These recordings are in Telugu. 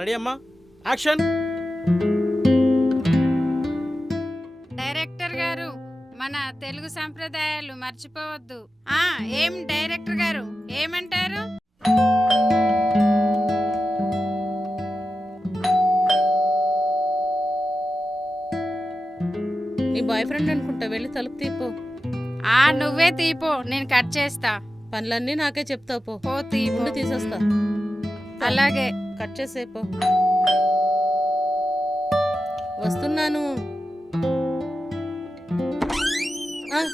రెడీ అమ్మా, యాక్షన్. డైరెక్టర్ గారు, మన తెలుగు సంప్రదాయాలు మర్చిపోవద్దు. ఏం డైరెక్టర్ గారు, ఏమంటారు? నీ బాయ్ ఫ్రెండ్ అనుకుంటా, వెళ్ళి తలుపు తీపో. నువ్వే తీపో, నేను కట్ చేస్తా. పనులన్నీ నాకే చెప్తావు పో. పో తీపో. ముందు తీసేస్తా. అలాగే. కట్ చేసేపో. వస్తున్నాను.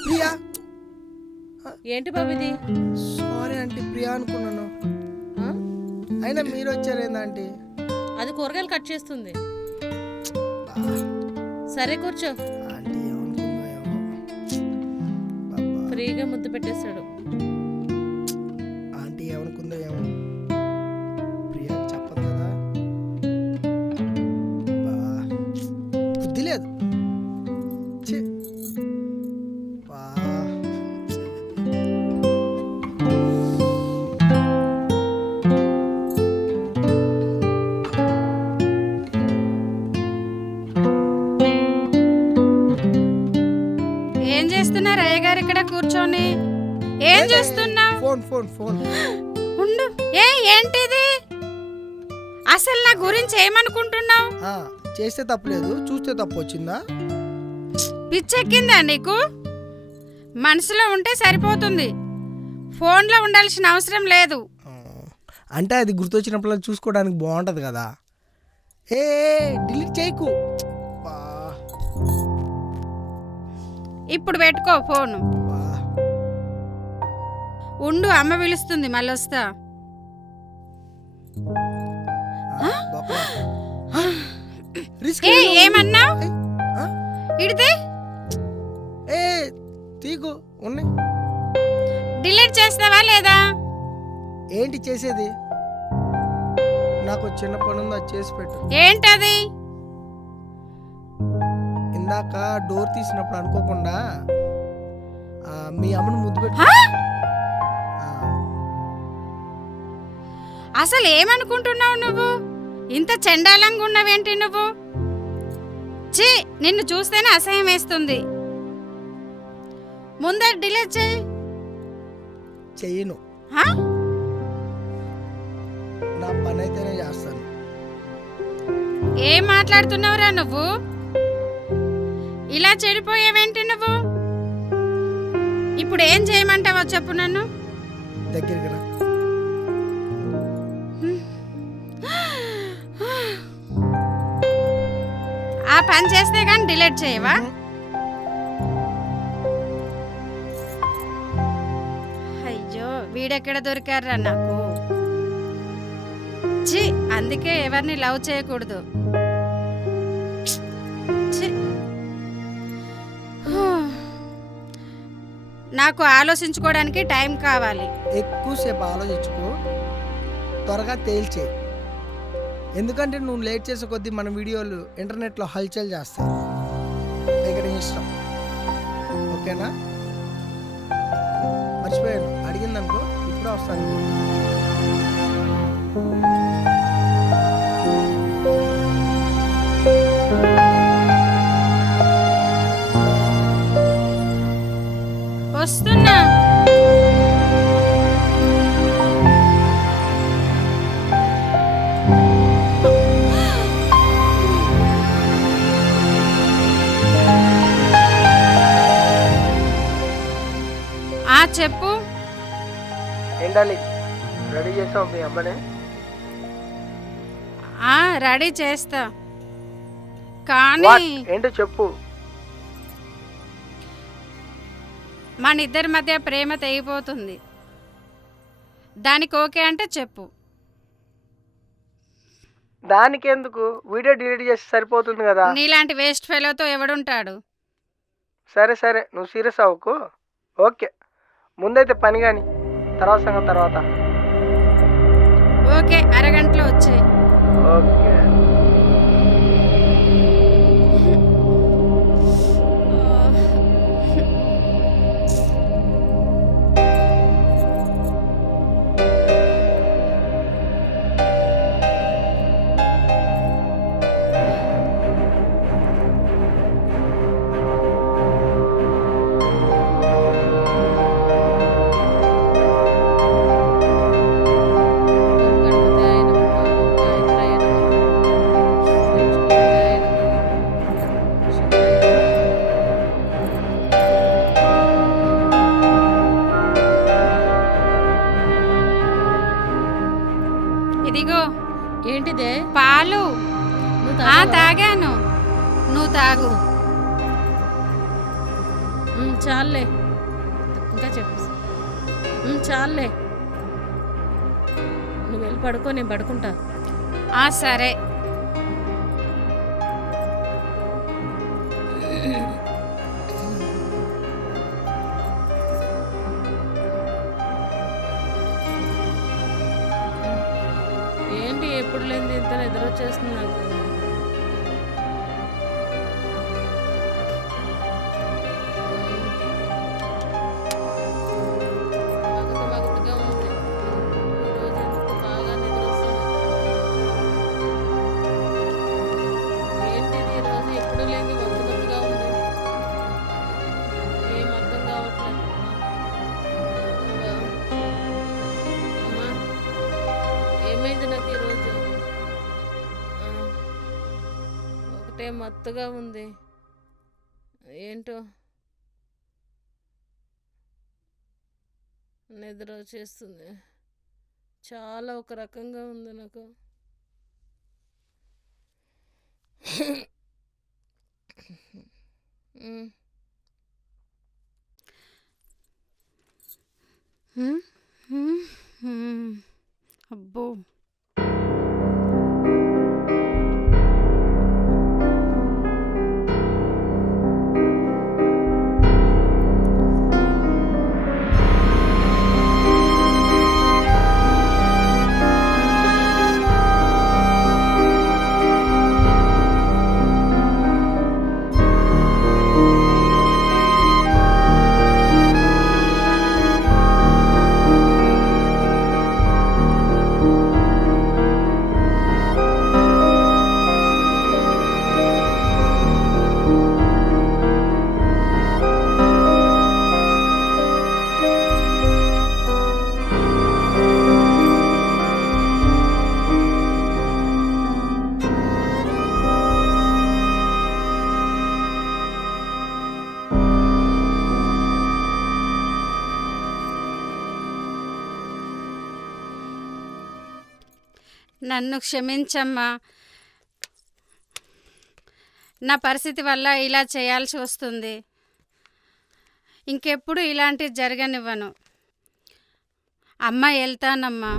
ప్రియా, ఏంటి బాబు ఇది? సారీ ఆంటీ, ప్రియా అనుకున్నాను. అయినా మీరు వచ్చారేందా ఆంటీ? అది కూరగాయలు కట్ చేస్తుంది. సరే కూర్చో. ఆంటీ ఏమనుకుందో ఏమో. ఫ్రీగా ముద్దు పెట్టేశాడు. ఆంటీ ఏమనుకుందో ఏమో. ప్రియా చెప్పదు కదా. బుద్ధి లేదు. ఛీ. బా. ఏం చేస్తున్నారు అయ్యగారు ఇక్కడ కూర్చొని? ఏం చేస్తున్నావు? Phone phone phone. ఉండు. ఏంటిది? అసలు నా గురించి ఏమనుకుంటున్నావు? చేస్తే తప్పలేదు, చూస్తే తప్పు వచ్చిందా? పిచ్చెక్కిందా నీకు? మనసులో ఉంటే సరిపోతుంది, ఫోన్లో ఉండాల్సిన అవసరం లేదు. అంటే అది గుర్తొచ్చినప్పుడు చూసుకోవడానికి బాగుంటది కదా. ఏ డిలీట్ చేయకు. ఇప్పుడు పెట్టుకో ఫోను. ఉండు, అమ్మ పిలుస్తుంది, మళ్ళీ వస్తా. ఏమన్నావు? ఇడితే తీకు ఉన్నాయి. డిలీట్ చేస్తావా లేదా? ఏంటి చేసేది? నాకు చిన్న పని ఉంది, అది చేసి పెట్టు. ఏంటది? ఇందాక డోర్ తీసినప్పుడు అనుకోకుండా మీ అమ్మను ముద్దు పెట్టు. అసలు ఏమనుకుంటున్నావు నువ్వు? ఇంత చండాలంగా ఉన్నవేంటి నువ్వు? ఛీ, నిన్ను చూస్తేనే అసహ్యం వేస్తుంది. ముందర డిలీట్ చేయి. చెయ్యను. నా పని అయితేనే చేస్తాను. ఏం మాట్లాడుతున్నావురా నువ్వు? ఇలా చెడిపోయావేంటి నువ్వు? ఇప్పుడు ఏం చేయమంటావో చెప్పు నన్ను. దగ్గరికి రా. ఆ పని చేస్తే కానీ డిలీట్ చేయవా? అయ్యో, వీడెక్కడ దొరికారా నాకు? ఛీ, అందుకే ఎవరిని లవ్ చేయకూడదు. నాకు ఆలోచించుకోవడానికి టైం కావాలి. ఎక్కువసేపు ఆలోచించుకో, త్వరగా తేల్చే. ఎందుకంటే నువ్వు లేట్ చేసే కొద్దీ మన వీడియోలు ఇంటర్నెట్లో హల్చల్ చేస్తాయి. ఇక్కడ ఇష్టం, ఓకేనా? మర్చిపోయాను, అడిగిందనుకో ఇప్పుడే వస్తాను. వస్తున్నా. చెప్పు. ఏంటాలి, రెడీ చేసావు మీ అమ్మనే? రెడీ చేస్తా, కానీ ఏంటో చెప్పు. మన ఇద్దరి మధ్య ప్రేమ తెగిపోతుంది. దానికి ఓకే అంటే చెప్పు. దానికి ఎందుకు? వీడియో డిలీట్ చేసి సరిపోతుంది కదా. నీలాంటి వేస్ట్ ఫెలోతో ఎవడుంటాడు? సరే సరే, నువ్వు సీరియస్ అవ్వకు. ఓకే, ముందైతే పని కానీ తర్వాత సంగతి తర్వాత. ఓకే, అరగంటలో వచ్చాయి. ఓకే. ఏంటిదే పాలు. నువ్వు ఆ తాగావా? తాగాను. నువ్వు తాగు. చాలే ఇంకా చెప్పు. చాలే నువ్వు వెళ్ళి పడుకో, నేను పడుకుంటా. ఆ సరే. ఏంటి ఎప్పుడు లేనిది ఇంత నిద్ర వచ్చేస్తుంది నాకు. మగతగా ఉంది ఈరోజు, ఎందుకు బాగా నిద్ర వస్తుంది. ఏంటిది ఈరోజు ఎప్పుడు లేని మత్తుగా ఉంది, ఏం అర్థం కావట్లేదు. అమ్మా, ఏమైంది నాకు ఈరోజు? ఒకటే మత్తుగా ఉంది, ఏంటో నిద్ర వచ్చేస్తుంది. చాలా ఒక రకంగా ఉంది నాకు. అబ్బో. నన్ను క్షమించమ్మా. నా పరిస్థితి వల్ల ఇలా చేయాల్సి వస్తుంది. ఇంకెప్పుడు ఇలాంటివి జరగనివ్వను. అమ్మ, వెళ్తానమ్మా.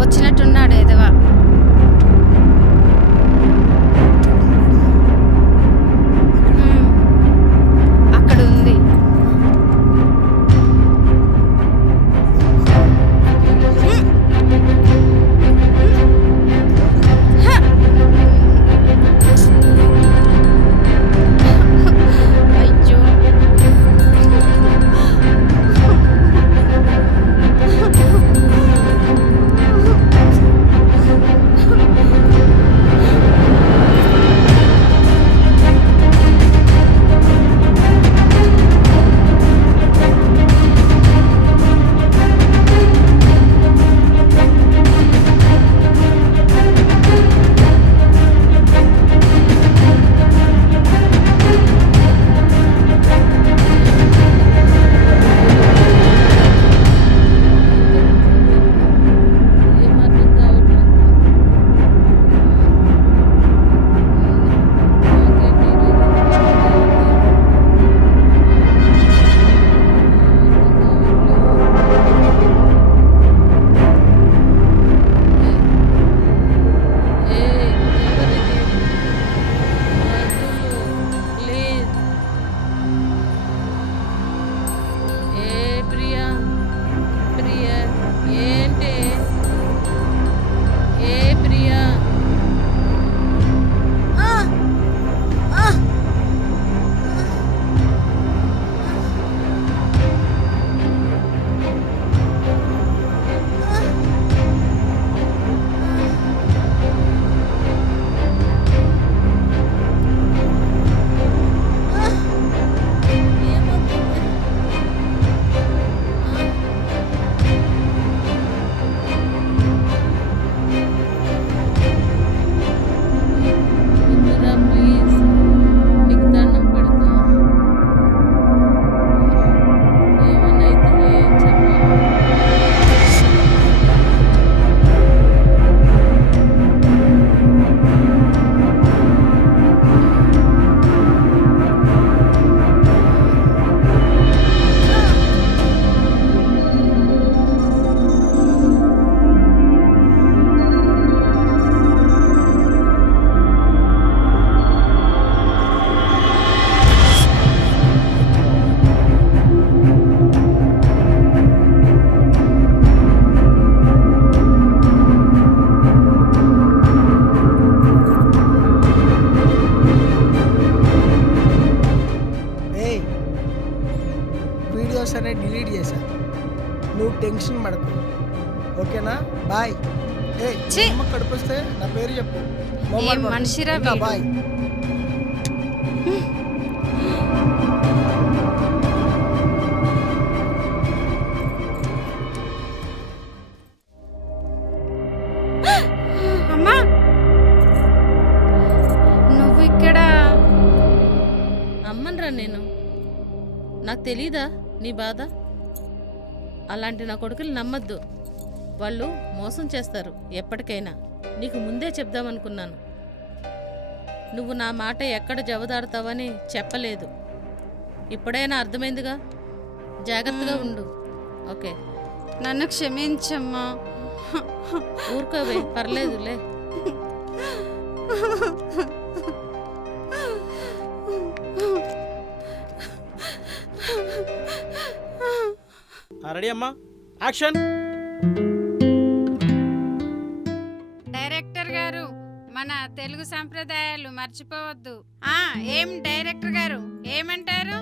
వచ్చినట్టున్నాడు ఎదవా. అక్కడ ఉంది. అయ్యో. ఏ ఛీ! అమ్మ కడుపొస్తే నా పేరు చెప్పు ఏం మొహమాట పడు. మనిషిరా ఉంటా, వీడు. బాయ్. అమ్మా నువ్వు ఇక్కడ అమ్మనరా నేను. నాకు తెలీదా నీ బాధ? అలాంటి నా కొడుకులు నమ్మద్దు. వాళ్ళు మోసం చేస్తారు ఎప్పటికైనా. నీకు ముందే చెప్దామనుకున్నాను. నువ్వు నా మాట ఎక్కడ జవదాడతావని చెప్పలేదు. ఇప్పుడైనా అర్థమైందిగా. జాగ్రత్తగా ఉండు. ఓకే, నన్ను క్షమించమ్మా. ఊరుకోవే, పర్లేదులే. రెడీ అమ్మా, యాక్షన్. డైరెక్టర్ గారు, మన తెలుగు సంప్రదాయాలు మర్చిపోవద్దు. ఏం డైరెక్టర్ గారు ఏమంటారు?